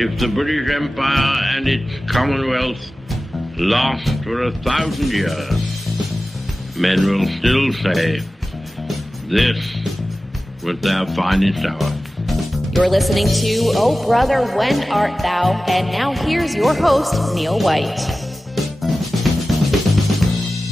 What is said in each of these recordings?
If the British Empire and its Commonwealth last for 1,000 years, men will still say this was their finest hour. You're listening to Oh Brother, When Art Thou? And now here's your host, Neil White.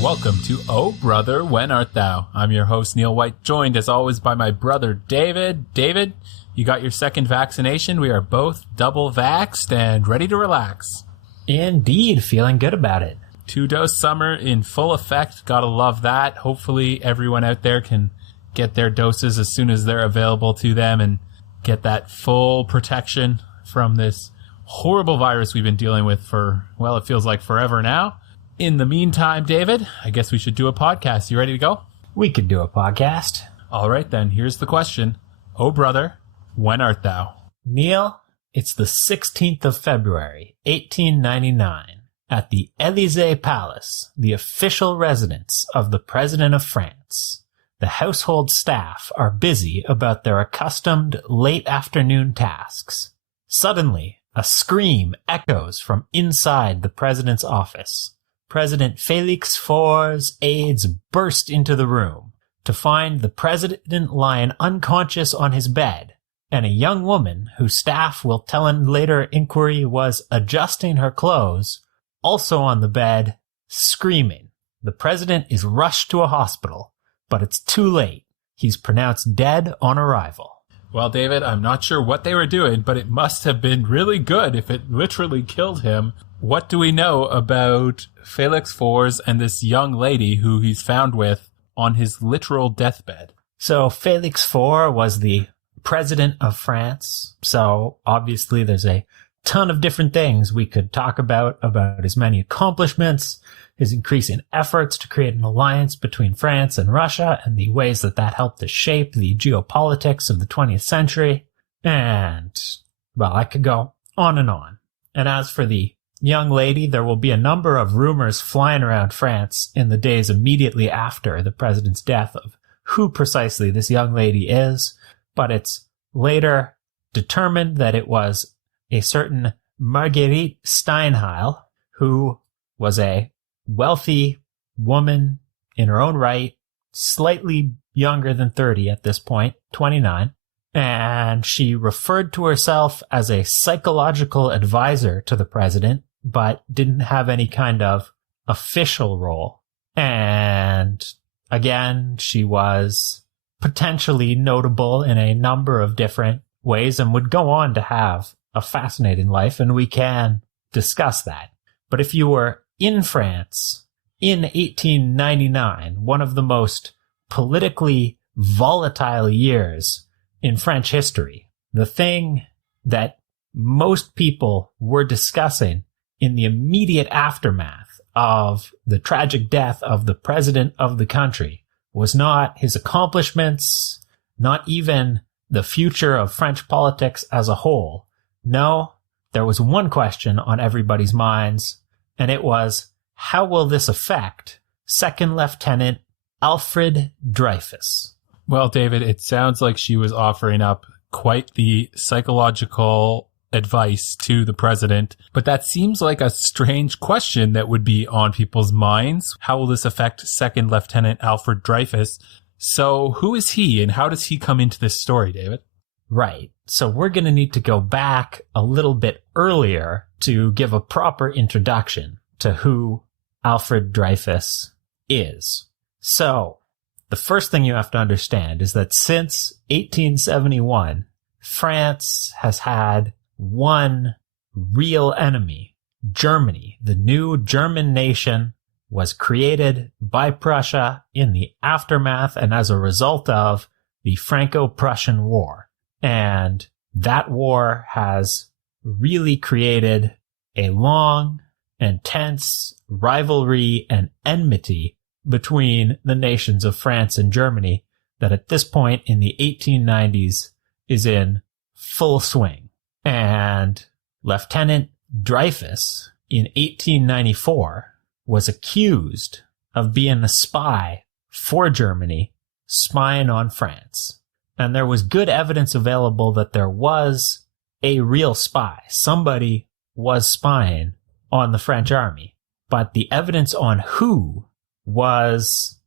Welcome to Oh Brother, When Art Thou? I'm your host, Neil White, joined as always by my brother, David. David, you got your second vaccination. We are both double vaxxed and ready to relax. Indeed, feeling good about it. 2-dose summer in full effect. Gotta love that. Hopefully everyone out there can get their doses as soon as they're available to them and get that full protection from this horrible virus we've been dealing with for, well, it feels like forever now. In the meantime, David, I guess we should do a podcast. You ready to go? We could do a podcast. All right, then. Here's the question. Oh, brother, when art thou? Neil, it's the 16th of February, 1899, at the Élysée Palace, the official residence of the President of France. The household staff are busy about their accustomed late afternoon tasks. Suddenly, a scream echoes from inside the president's office. President Félix Faux's aides burst into the room to find the president lying unconscious on his bed, and a young woman whose staff will tell in later inquiry was adjusting her clothes, also on the bed, screaming. The president is rushed to a hospital, but it's too late. He's pronounced dead on arrival. Well, David, I'm not sure what they were doing, but it must have been really good if it literally killed him. What do we know about Félix Faux and this young lady who he's found with on his literal deathbed? So Félix Faux was the president of France. So obviously there's a ton of different things we could talk about his many accomplishments, his increasing efforts to create an alliance between France and Russia, and the ways that that helped to shape the geopolitics of the 20th century. And, well, I could go on and on. And as for the young lady, there will be a number of rumors flying around France in the days immediately after the president's death of who precisely this young lady is, but it's later determined that it was a certain Marguerite Steinheil, who was a wealthy woman in her own right, slightly younger than 30 at this point, 29, and she referred to herself as a psychological advisor to the president, but didn't have any kind of official role. And again, she was potentially notable in a number of different ways and would go on to have a fascinating life, and we can discuss that. But if you were in France in 1899, one of the most politically volatile years in French history, the thing that most people were discussing in the immediate aftermath of the tragic death of the president of the country was not his accomplishments, not even the future of French politics as a whole. No, there was one question on everybody's minds, and it was, how will this affect Second Lieutenant Alfred Dreyfus? Well, David, it sounds like she was offering up quite the psychological advice to the president, but that seems like a strange question that would be on people's minds. How will this affect Second Lieutenant Alfred Dreyfus? So who is he and how does he come into this story, David? Right. So we're going to need to go back a little bit earlier to give a proper introduction to who Alfred Dreyfus is. So the first thing you have to understand is that since 1871, France has had one real enemy, Germany. The new German nation was created by Prussia in the aftermath and as a result of the Franco-Prussian War. And that war has really created a long, intense rivalry and enmity between the nations of France and Germany that at this point in the 1890s is in full swing. And Lieutenant Dreyfus in 1894 was accused of being a spy for Germany, spying on France. And there was good evidence available that there was a real spy. Somebody was spying on the French army, but the evidence on who was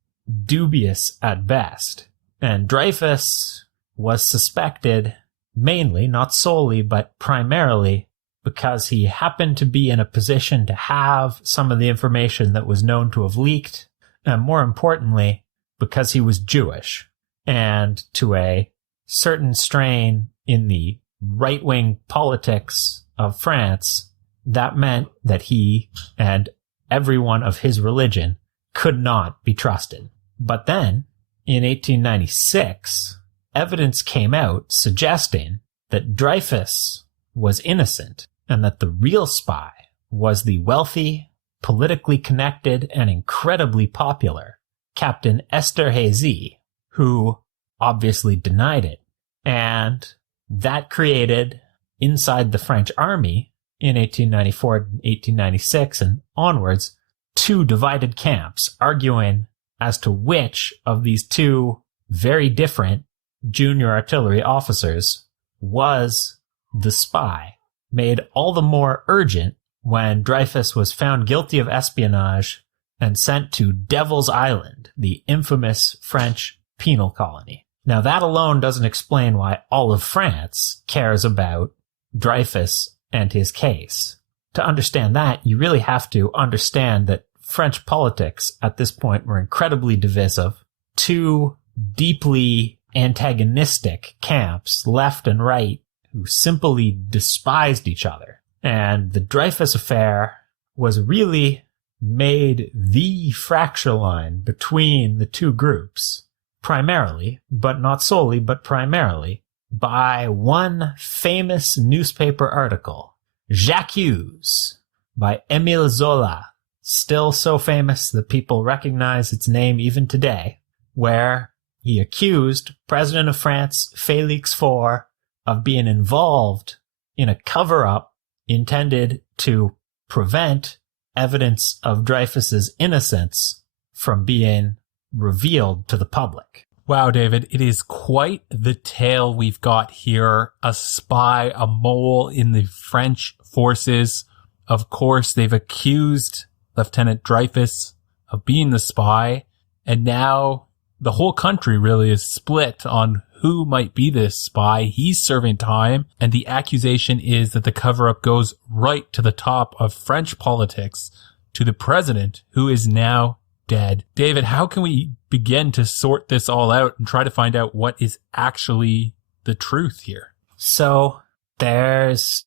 dubious at best. And Dreyfus was suspected mainly, not solely, but primarily because he happened to be in a position to have some of the information that was known to have leaked, and more importantly, because he was Jewish. And to a certain strain in the right-wing politics of France, that meant that he and everyone of his religion could not be trusted. But then, in 1896, evidence came out suggesting that Dreyfus was innocent and that the real spy was the wealthy, politically connected, and incredibly popular Captain Esterhazy, who obviously denied it. And that created, inside the French army in 1894 and 1896 and onwards, two divided camps arguing as to which of these two very different junior artillery officers was the spy, made all the more urgent when Dreyfus was found guilty of espionage and sent to Devil's Island, the infamous French penal colony. Now, that alone doesn't explain why all of France cares about Dreyfus and his case. To understand that, you really have to understand that French politics at this point were incredibly divisive. Two deeply antagonistic camps, left and right, who simply despised each other. And the Dreyfus affair was really made the fracture line between the two groups, primarily, but not solely, but primarily, by one famous newspaper article, J'accuse, by Émile Zola, still so famous that people recognize its name even today, where he accused President of France Félix IV of being involved in a cover-up intended to prevent evidence of Dreyfus's innocence from being revealed to the public. Wow, David, it is quite the tale we've got here. A spy, a mole in the French forces. Of course, they've accused Lieutenant Dreyfus of being the spy, and now the whole country really is split on who might be this spy. He's serving time, and the accusation is that the cover-up goes right to the top of French politics, to the president, who is now dead. David, how can we begin to sort this all out and try to find out what is actually the truth here? So there's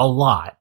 a lot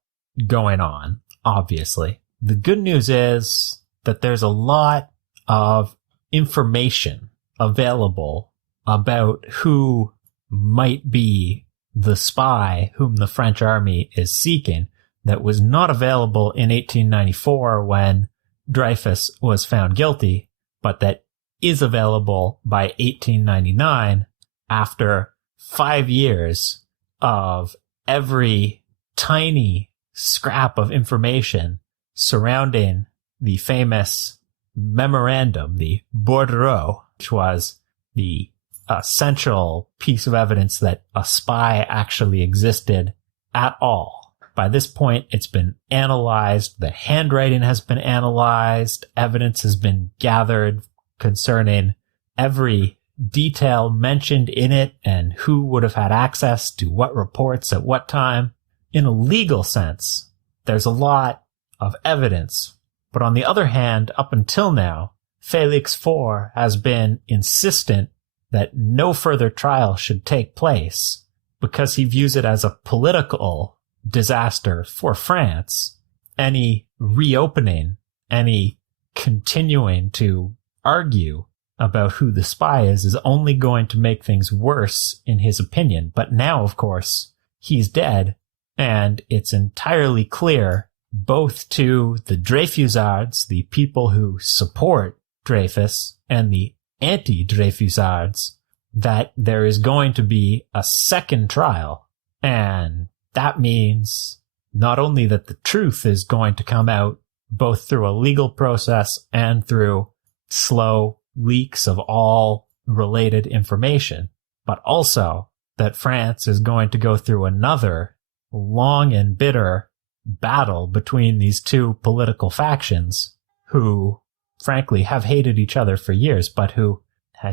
going on, obviously. The good news is that there's a lot of information available about who might be the spy whom the French army is seeking that was not available in 1894 when Dreyfus was found guilty, but that is available by 1899 after 5 years of every tiny scrap of information surrounding the famous memorandum, the bordereau, which was the essential piece of evidence that a spy actually existed at all. By this point, it's been analyzed. The handwriting has been analyzed. Evidence has been gathered concerning every detail mentioned in it and who would have had access to what reports at what time. In a legal sense, there's a lot of evidence. But on the other hand, up until now, Félix IV has been insistent that no further trial should take place because he views it as a political disaster for France. Any reopening, any continuing to argue about who the spy is only going to make things worse in his opinion. But now, of course, he's dead, and it's entirely clear both to the Dreyfusards, the people who support Dreyfus, and the anti-Dreyfusards, that there is going to be a second trial. And that means not only that the truth is going to come out both through a legal process and through slow leaks of all related information, but also that France is going to go through another long and bitter battle between these two political factions who, frankly, have hated each other for years, but who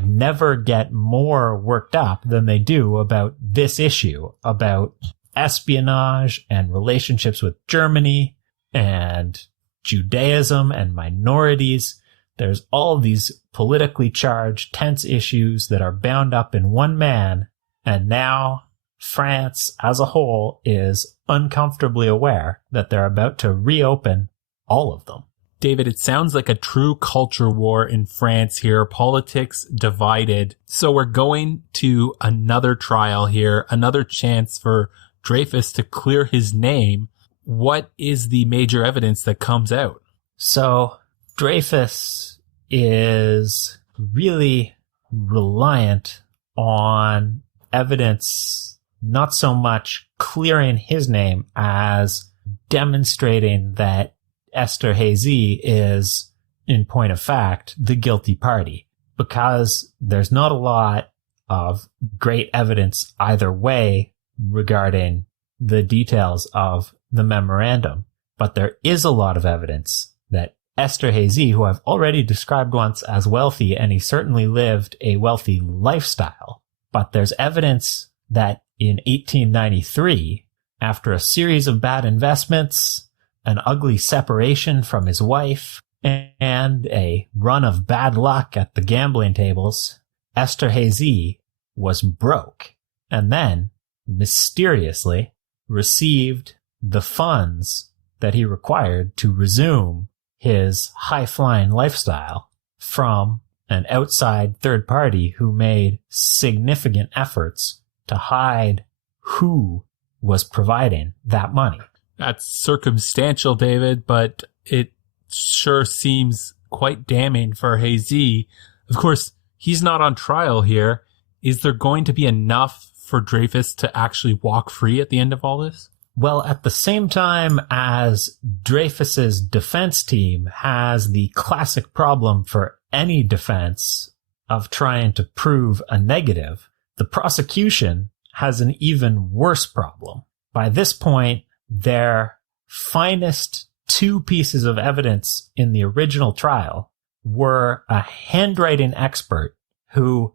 never get more worked up than they do about this issue, about espionage and relationships with Germany and Judaism and minorities. There's all these politically charged, tense issues that are bound up in one man, and now France as a whole is uncomfortably aware that they're about to reopen all of them. David, it sounds like a true culture war in France here, politics divided. So we're going to another trial here, another chance for Dreyfus to clear his name. What is the major evidence that comes out? So Dreyfus is really reliant on evidence, not so much clearing his name as demonstrating that Esterhazy is, in point of fact, the guilty party, because there's not a lot of great evidence either way regarding the details of the memorandum. But there is a lot of evidence that Esterhazy, who I've already described once as wealthy, and he certainly lived a wealthy lifestyle, but there's evidence that in 1893, after a series of bad investments, an ugly separation from his wife, and a run of bad luck at the gambling tables, Esterhazy was broke, and then, mysteriously, received the funds that he required to resume his high-flying lifestyle from an outside third party who made significant efforts to hide who was providing that money. That's circumstantial, David, but it sure seems quite damning for Hazy. Of course, he's not on trial here. Is there going to be enough for Dreyfus to actually walk free at the end of all this? Well, at the same time as Dreyfus's defense team has the classic problem for any defense of trying to prove a negative, the prosecution has an even worse problem. By this point, their finest two pieces of evidence in the original trial were a handwriting expert who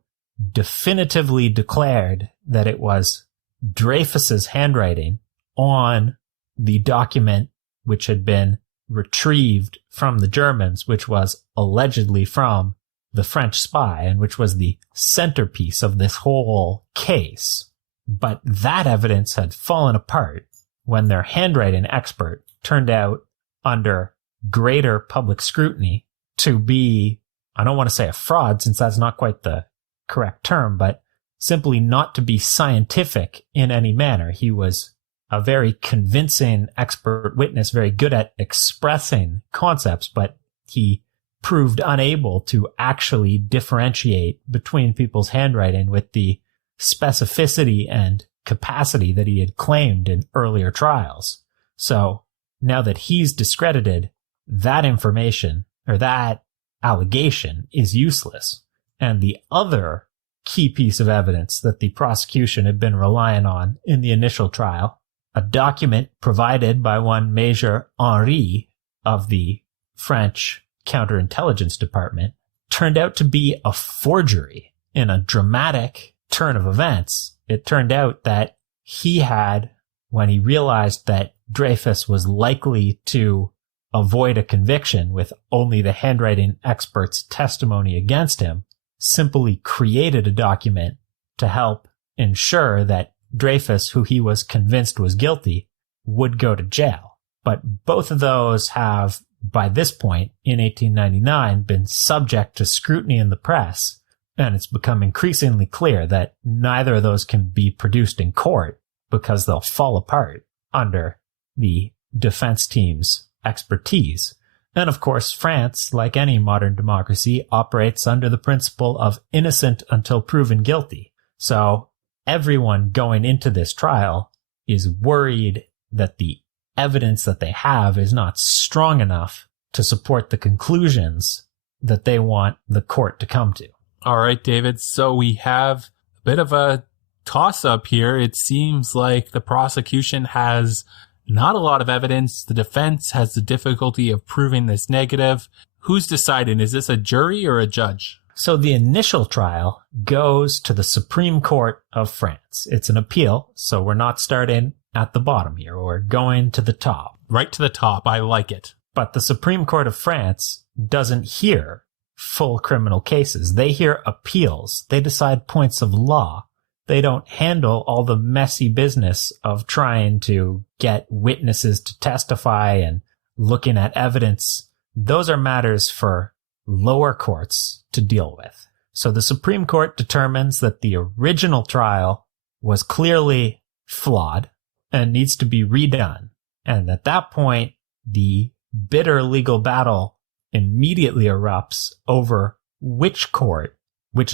definitively declared that it was Dreyfus's handwriting on the document which had been retrieved from the Germans, which was allegedly from the French spy and which was the centerpiece of this whole case. But that evidence had fallen apart when their handwriting expert turned out, under greater public scrutiny, to be, I don't want to say a fraud since that's not quite the correct term, but simply not to be scientific in any manner. He was a very convincing expert witness, very good at expressing concepts, but he proved unable to actually differentiate between people's handwriting with the specificity and capacity that he had claimed in earlier trials. So now that he's discredited, that information or that allegation is useless. And the other key piece of evidence that the prosecution had been relying on in the initial trial, a document provided by one Major Henri of the French counterintelligence department, turned out to be a forgery. In a dramatic turn of events, it turned out that he had, when he realized that Dreyfus was likely to avoid a conviction with only the handwriting expert's testimony against him, simply created a document to help ensure that Dreyfus, who he was convinced was guilty, would go to jail. But both of those have, by this point in 1899, been subject to scrutiny in the press, and it's become increasingly clear that neither of those can be produced in court because they'll fall apart under the defense team's expertise. And of course, France, like any modern democracy, operates under the principle of innocent until proven guilty. So everyone going into this trial is worried that the evidence that they have is not strong enough to support the conclusions that they want the court to come to. All right, David. So we have a bit of a toss-up here. It seems like the prosecution has not a lot of evidence. The defense has the difficulty of proving this negative. Who's deciding? Is this a jury or a judge? So the initial trial goes to the Supreme Court of France. It's an appeal, so we're not starting at the bottom here. We're going to the top. Right to the top. I like it. But the Supreme Court of France doesn't hear full criminal cases. They hear appeals. They decide points of law. They don't handle all the messy business of trying to get witnesses to testify and looking at evidence. Those are matters for lower courts to deal with. So the Supreme Court determines that the original trial was clearly flawed and needs to be redone. And at that point, the bitter legal battle immediately erupts over which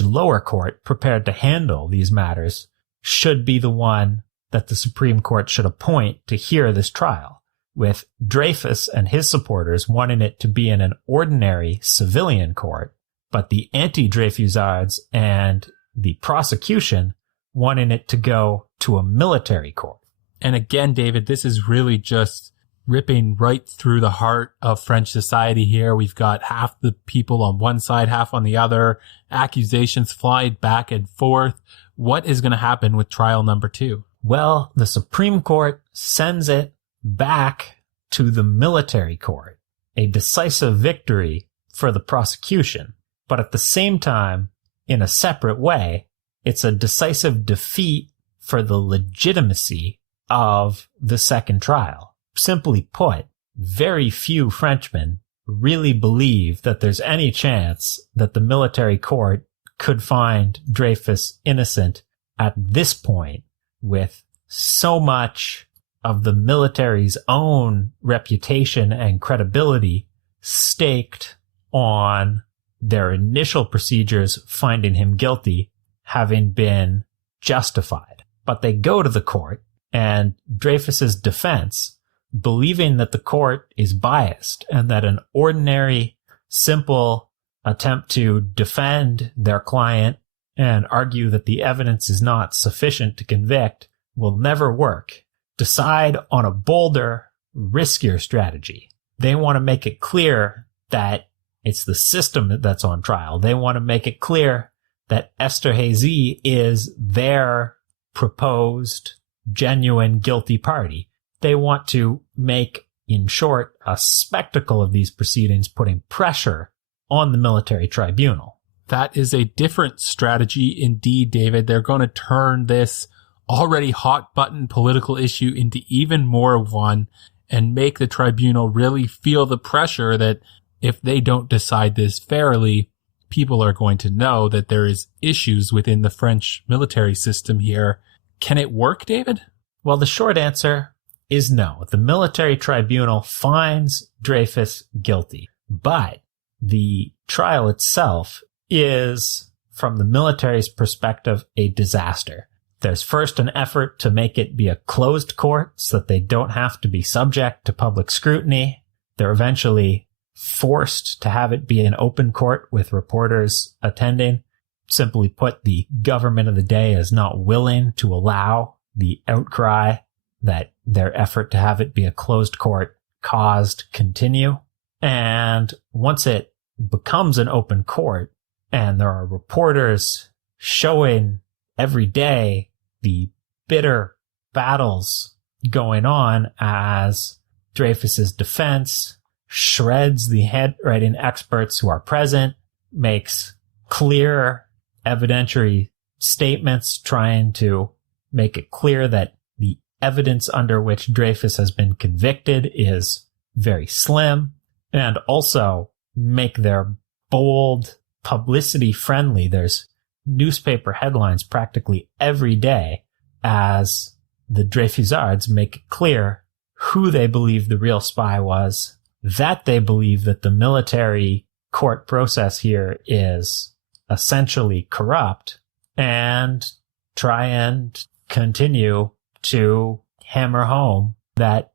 lower court prepared to handle these matters should be the one that the Supreme Court should appoint to hear this trial, with Dreyfus and his supporters wanting it to be in an ordinary civilian court, but the anti-Dreyfusards and the prosecution wanting it to go to a military court. And again, David, this is really just ripping right through the heart of French society here. We've got half the people on one side, half on the other, accusations flying back and forth. What is going to happen with trial number 2? Well, the Supreme Court sends it back to the military court, a decisive victory for the prosecution. But at the same time, in a separate way, it's a decisive defeat for the legitimacy of the second trial. Simply put, very few Frenchmen really believe that there's any chance that the military court could find Dreyfus innocent at this point, with so much of the military's own reputation and credibility staked on their initial procedures finding him guilty having been justified. But they go to the court, and Dreyfus's defense, believing that the court is biased and that an ordinary, simple attempt to defend their client and argue that the evidence is not sufficient to convict will never work, decide on a bolder, riskier strategy. They want to make it clear that it's the system that's on trial. They want to make it clear that Esterhazy is their proposed, genuine, guilty party. They want to make, in short, a spectacle of these proceedings, putting pressure on the military tribunal. That is a different strategy indeed, David. They're going to turn this already hot button political issue into even more of one and make the tribunal really feel the pressure that if they don't decide this fairly, people are going to know that there is issues within the French military system here. Can it work, David? Well, the short answer is no. The military tribunal finds Dreyfus guilty, but the trial itself is, from the military's perspective, a disaster. There's first an effort to make it be a closed court so that they don't have to be subject to public scrutiny. They're eventually forced to have it be an open court with reporters attending. Simply put, the government of the day is not willing to allow the outcry that their effort to have it be a closed court caused continue. And once it becomes an open court and there are reporters showing every day the bitter battles going on as Dreyfus's defense shreds the handwriting experts who are present, makes clear evidentiary statements trying to make it clear that the evidence under which Dreyfus has been convicted is very slim, and also make their bold, publicity friendly. There's newspaper headlines practically every day as the Dreyfusards make it clear who they believe the real spy was, that they believe that the military court process here is essentially corrupt, and try and continue to hammer home that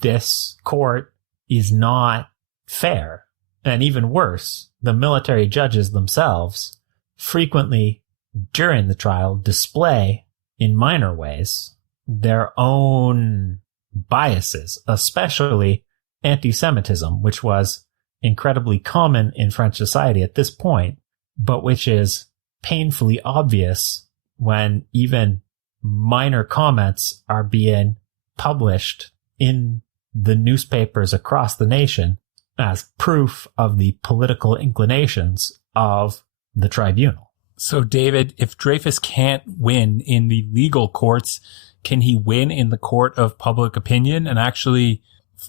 this court is not fair. And even worse, the military judges themselves frequently during the trial display in minor ways, their own biases, especially anti-Semitism, which was incredibly common in French society at this point, but which is painfully obvious when even minor comments are being published in the newspapers across the nation as proof of the political inclinations of the tribunal. So, David, if Dreyfus can't win in the legal courts, can he win in the court of public opinion and actually,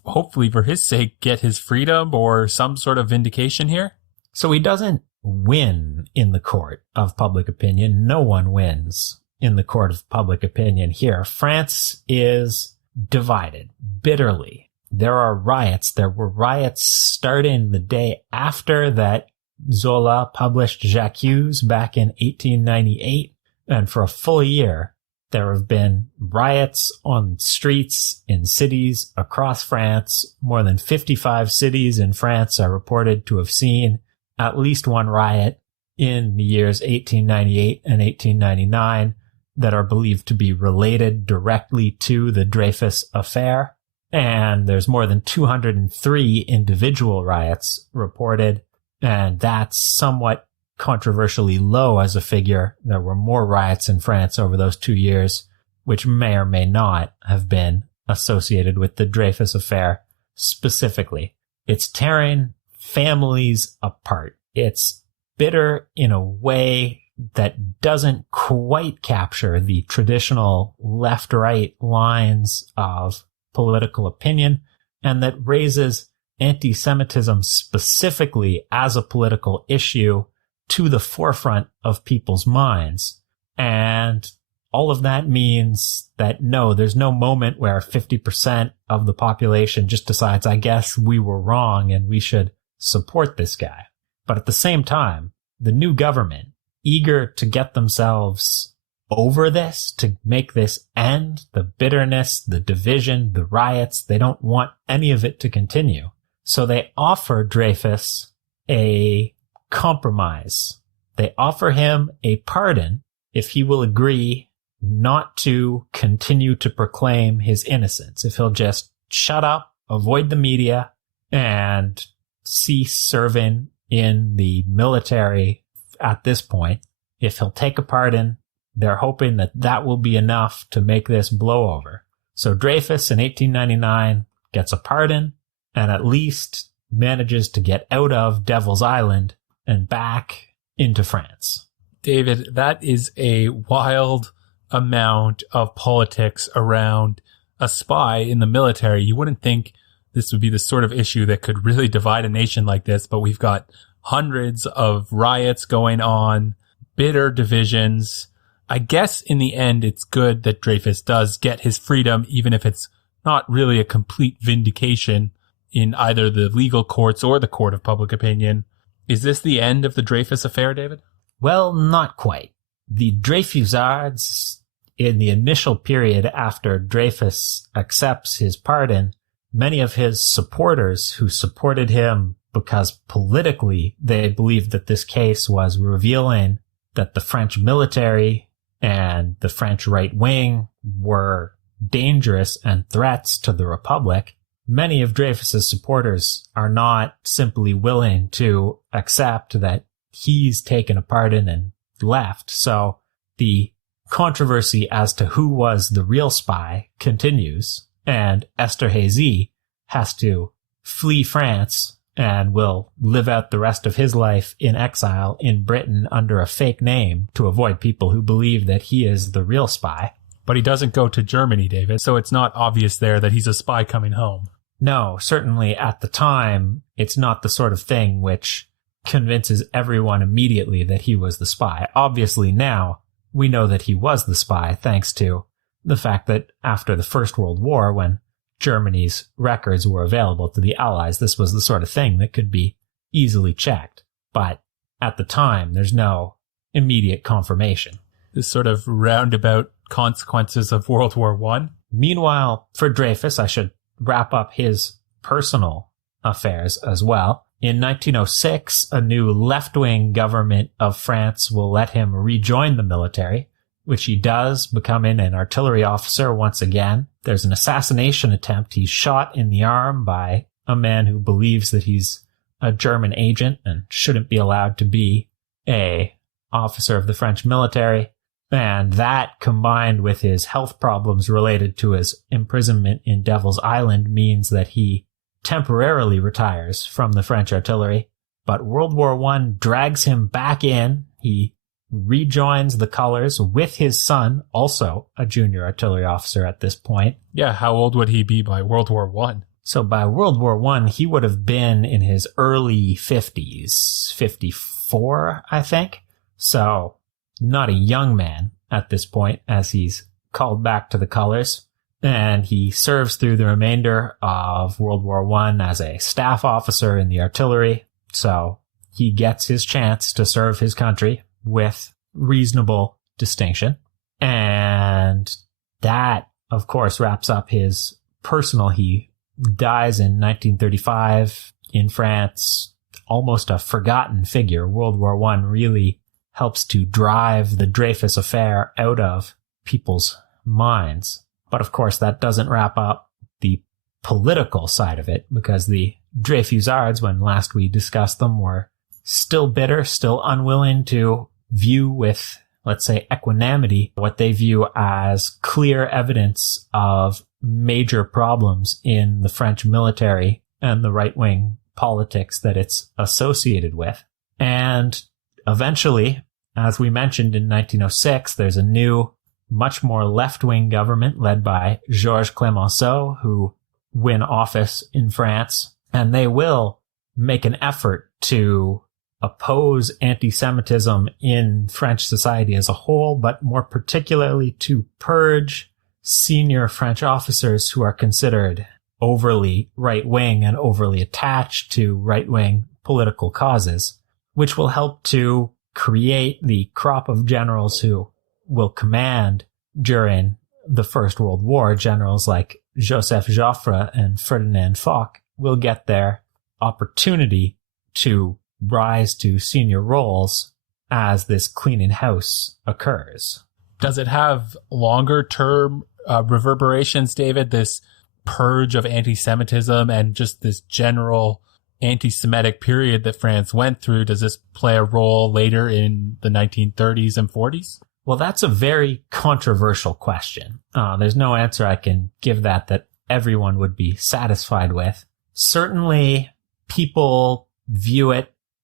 hopefully for his sake, get his freedom or some sort of vindication here? So he doesn't win in the court of public opinion. No one wins in the court of public opinion here. France is divided bitterly. There are riots. There were riots starting the day after that Zola published J'accuse back in 1898. And for a full year, there have been riots on streets in cities across France. More than 55 cities in France are reported to have seen at least one riot in the years 1898 and 1899 that are believed to be related directly to the Dreyfus affair. And there's more than 203 individual riots reported, and that's somewhat controversially low as a figure. There were more riots in France over those 2 years, which may or may not have been associated with the Dreyfus affair specifically. It's tearing families apart. It's bitter in a way that doesn't quite capture the traditional left-right lines of political opinion, and that raises anti-Semitism specifically as a political issue to the forefront of people's minds. And all of that means that no, there's no moment where 50% of the population just decides, I guess we were wrong and we should support this guy. But at the same time, the new government, eager to get themselves over this, to make this end, the bitterness, the division, the riots, they don't want any of it to continue. So they offer Dreyfus a compromise. They offer him a pardon if he will agree not to continue to proclaim his innocence, if he'll just shut up, avoid the media, and cease serving in the military at this point. If he'll take a pardon, they're hoping that that will be enough to make this blow over. So Dreyfus in 1899 gets a pardon and at least manages to get out of Devil's Island and back into France. David, that is a wild amount of politics around a spy in the military. You wouldn't think this would be the sort of issue that could really divide a nation like this, but we've got hundreds of riots going on, bitter divisions. I guess in the end, it's good that Dreyfus does get his freedom, even if it's not really a complete vindication in either the legal courts or the court of public opinion. Is this the end of the Dreyfus affair, David? Well, not quite. The Dreyfusards, in the initial period after Dreyfus accepts his pardon, many of his supporters who supported him because politically they believed that this case was revealing that the French military and the French right wing were dangerous and threats to the Republic. Many of Dreyfus's supporters are not simply willing to accept that he's taken a pardon and left. So the controversy as to who was the real spy continues, and Esterhazy has to flee France and will live out the rest of his life in exile in Britain under a fake name to avoid people who believe that he is the real spy. But he doesn't go to Germany, David, so it's not obvious there that he's a spy coming home. No, certainly at the time, it's not the sort of thing which convinces everyone immediately that he was the spy. Obviously now, we know that he was the spy thanks to the fact that after the First World War, when Germany's records were available to the Allies, this was the sort of thing that could be easily checked. But at the time, there's no immediate confirmation. This sort of roundabout consequences of World War I. Meanwhile, for Dreyfus, I should wrap up his personal affairs as well. In 1906, a new left-wing government of France will let him rejoin the military. which he does, becoming an artillery officer once again. There's an assassination attempt. He's shot in the arm by a man who believes that he's a German agent and shouldn't be allowed to be a officer of the French military. And that, combined with his health problems related to his imprisonment in Devil's Island, means that he temporarily retires from the French artillery. But World War I drags him back in. He rejoins the colors with his son, also a junior artillery officer at this point. Yeah, how old would he be by World War I? So by World War I, he would have been in his early 50s, 54, I think. So not a young man at this point, as he's called back to the colors. And he serves through the remainder of World War I as a staff officer in the artillery. So he gets his chance to serve his country with reasonable distinction. And that, of course, wraps up his personal. He dies in 1935 in France, almost a forgotten figure. World War I really helps to drive the Dreyfus affair out of people's minds. But of course, that doesn't wrap up the political side of it, because the Dreyfusards, when last we discussed them, were still bitter, still unwilling to view with, let's say, equanimity what they view as clear evidence of major problems in the French military and the right-wing politics that it's associated with. And eventually, as we mentioned in 1906, there's a new, much more left-wing government led by Georges Clemenceau, who win office in France, and they will make an effort to oppose anti-Semitism in French society as a whole, but more particularly to purge senior French officers who are considered overly right-wing and overly attached to right-wing political causes, which will help to create the crop of generals who will command during the First World War. Generals like Joseph Joffre and Ferdinand Foch will get their opportunity to rise to senior roles as this cleaning house occurs. Does it have longer term reverberations, David, this purge of anti-Semitism and just this general anti-Semitic period that France went through? Does this play a role later in the 1930s and 40s? Well, that's a very controversial question. There's no answer I can give that everyone would be satisfied with. Certainly, people view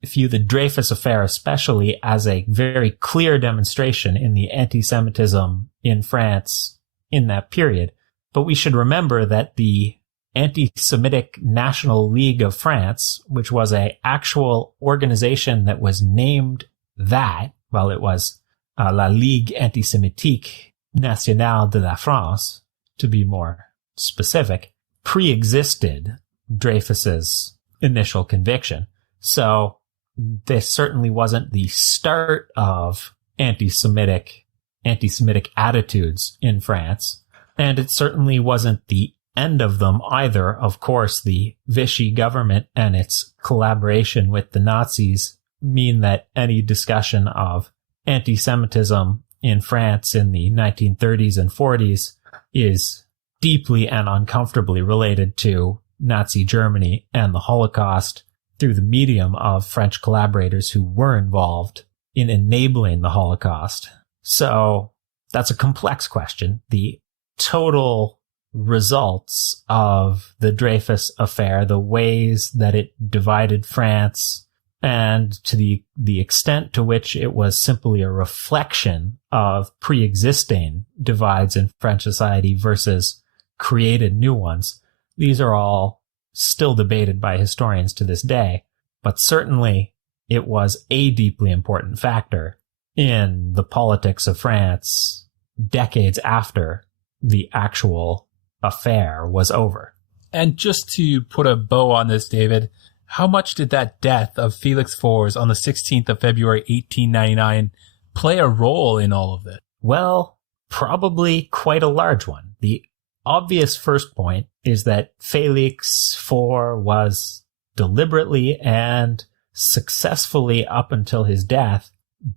the Dreyfus affair especially as a very clear demonstration in the anti-Semitism in France in that period. But we should remember that the Anti-Semitic National League of France, which was an actual organization that was named that, well, it was La Ligue Antisémitique Nationale de la France, to be more specific, pre-existed Dreyfus's initial conviction. So this certainly wasn't the start of anti-Semitic attitudes in France, and it certainly wasn't the end of them either. Of course, the Vichy government and its collaboration with the Nazis mean that any discussion of anti-Semitism in France in the 1930s and 40s is deeply and uncomfortably related to Nazi Germany and the Holocaust through the medium of French collaborators who were involved in enabling the Holocaust. So that's a complex question. The total results of the Dreyfus affair, the ways that it divided France, and to the extent to which it was simply a reflection of pre-existing divides in French society versus created new ones, these are all still debated by historians to this day. But certainly it was a deeply important factor in the politics of France decades after the actual affair was over. And just to put a bow on this, David, how much did that death of Felix Faure on the 16th of February, 1899 play a role in all of this? Well, probably quite a large one. The obvious first point is that Felix Faure was deliberately and successfully, up until his death,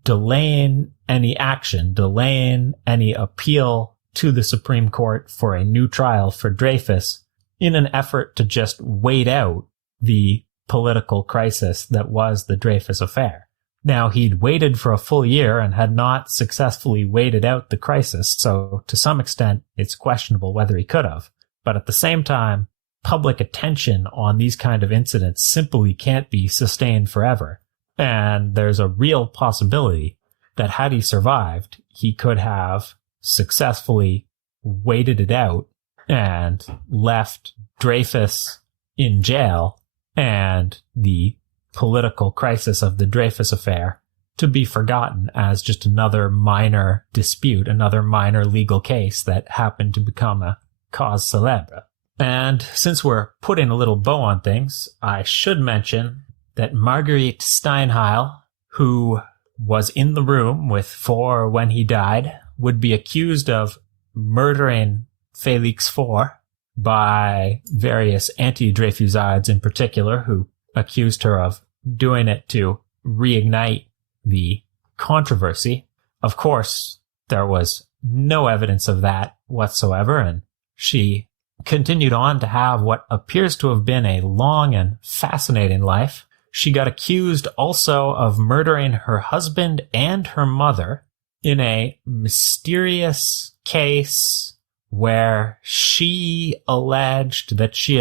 delaying any action, delaying any appeal to the Supreme Court for a new trial for Dreyfus in an effort to just wait out the political crisis that was the Dreyfus affair. Now, he'd waited for a full year and had not successfully waited out the crisis, so to some extent, it's questionable whether he could have. But at the same time, public attention on these kind of incidents simply can't be sustained forever. And there's a real possibility that had he survived, he could have successfully waited it out and left Dreyfus in jail and the political crisis of the Dreyfus affair to be forgotten as just another minor dispute, another minor legal case that happened to become a cause célèbre. And since we're putting a little bow on things, I should mention that Marguerite Steinheil, who was in the room with Faure when he died, would be accused of murdering Félix Faure by various anti-Dreyfusides in particular, who accused her of doing it to reignite the controversy. Of course, there was no evidence of that whatsoever, and she continued on to have what appears to have been a long and fascinating life. She got accused also of murdering her husband and her mother in a mysterious case where she alleged that she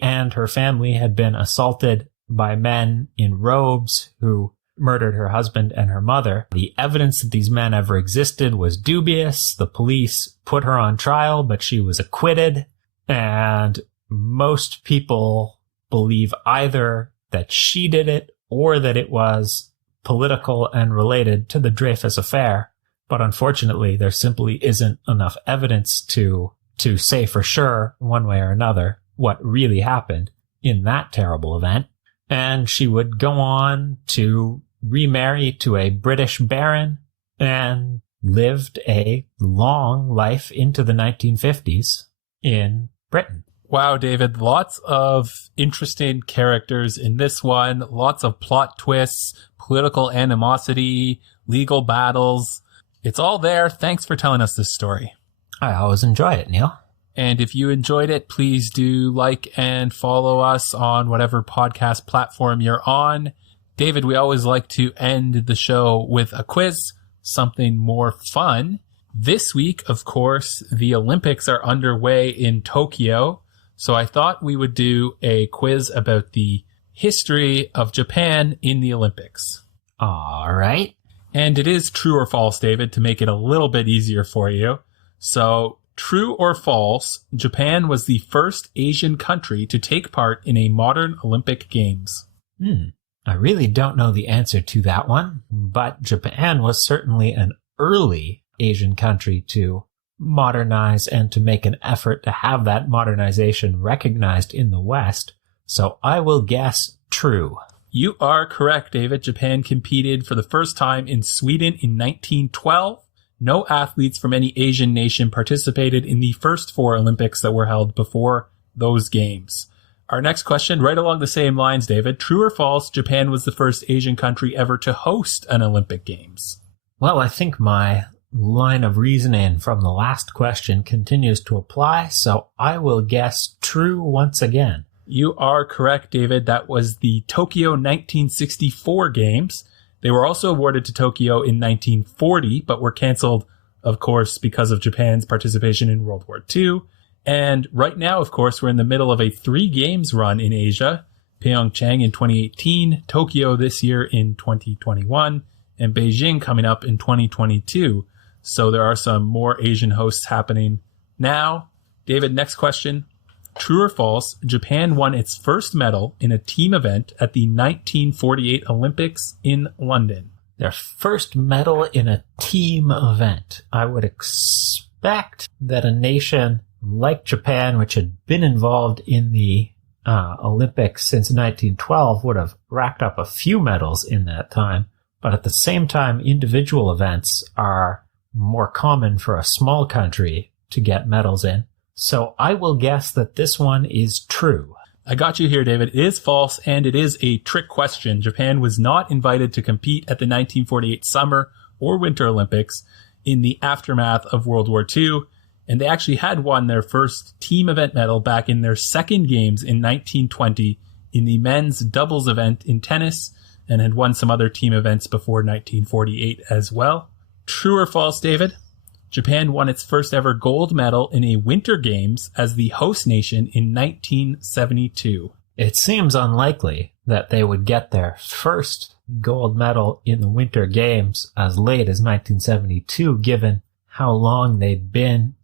and her family had been assaulted by men in robes who murdered her husband and her mother. The evidence that these men ever existed was dubious. The police put her on trial, but she was acquitted. And most people believe either that she did it or that it was political and related to the Dreyfus affair. But unfortunately, there simply isn't enough evidence to say for sure, one way or another, what really happened in that terrible event. And she would go on to remarry to a British baron and lived a long life into the 1950s in Britain. Wow, David, lots of interesting characters in this one, lots of plot twists, political animosity, legal battles. It's all there. Thanks for telling us this story. I always enjoy it, Neil. And if you enjoyed it, please do like and follow us on whatever podcast platform you're on. David, we always like to end the show with a quiz, something more fun. This week, of course, the Olympics are underway in Tokyo. So I thought we would do a quiz about the history of Japan in the Olympics. All right. And it is true or false, David, to make it a little bit easier for you. So, true or false, Japan was the first Asian country to take part in a modern Olympic Games. I really don't know the answer to that one, but Japan was certainly an early Asian country to modernize and to make an effort to have that modernization recognized in the West. So I will guess true. You are correct, David. Japan competed for the first time in Sweden in 1912. No athletes from any Asian nation participated in the first 4 Olympics that were held before those games. Our next question, right along the same lines, David. True or false, Japan was the first Asian country ever to host an Olympic Games? Well, I think my line of reasoning from the last question continues to apply, so I will guess true once again. You are correct, David. That was the Tokyo 1964 Games. They were also awarded to Tokyo in 1940, but were canceled, of course, because of Japan's participation in World War II. And right now, of course, we're in the middle of a 3 games run in Asia. Pyeongchang in 2018, Tokyo this year in 2021, and Beijing coming up in 2022. So there are some more Asian hosts happening now. David, next question. True or false, Japan won its first medal in a team event at the 1948 Olympics in London. Their first medal in a team event. I would expect that a nation like Japan, which had been involved in the Olympics since 1912, would have racked up a few medals in that time. But at the same time, individual events are more common for a small country to get medals in. So I will guess that this one is true. I got you here, David. It is false, and it is a trick question. Japan was not invited to compete at the 1948 Summer or Winter Olympics in the aftermath of World War II, and they actually had won their first team event medal back in their second games in 1920 in the men's doubles event in tennis, and had won some other team events before 1948 as well. True or false, David? Japan won its first ever gold medal in a Winter Games as the host nation in 1972. It seems unlikely that they would get their first gold medal in the Winter Games as late as 1972, given how long they've been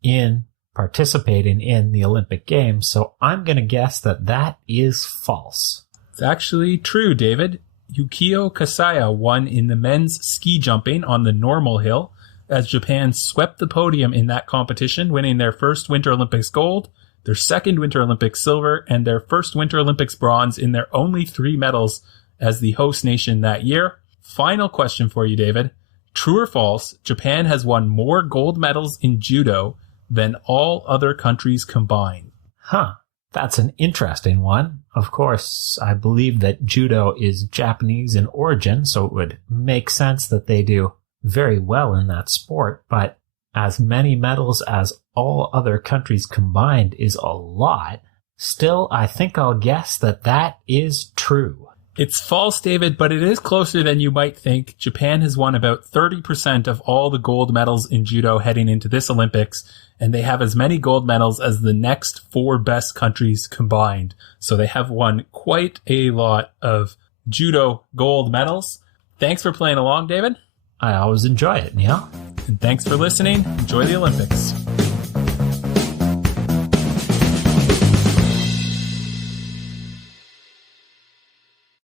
participating in the Olympic Games. So I'm going to guess that that is false. It's actually true, David. Yukio Kasaya won in the men's ski jumping on the normal hill, as Japan swept the podium in that competition, winning their first Winter Olympics gold, their second Winter Olympics silver, and their first Winter Olympics bronze in their only 3 medals as the host nation that year. Final question for you, David. True or false, Japan has won more gold medals in judo than all other countries combined? That's an interesting one. Of course, I believe that judo is Japanese in origin, so it would make sense that they do very well in that sport, but as many medals as all other countries combined is a lot. Still, I think I'll guess that that is true. It's false, David, but it is closer than you might think. Japan has won about 30% of all the gold medals in judo heading into this Olympics, and they have as many gold medals as the next 4 best countries combined. So they have won quite a lot of judo gold medals. Thanks for playing along, David. I always enjoy it, Neil. And thanks for listening. Enjoy the Olympics.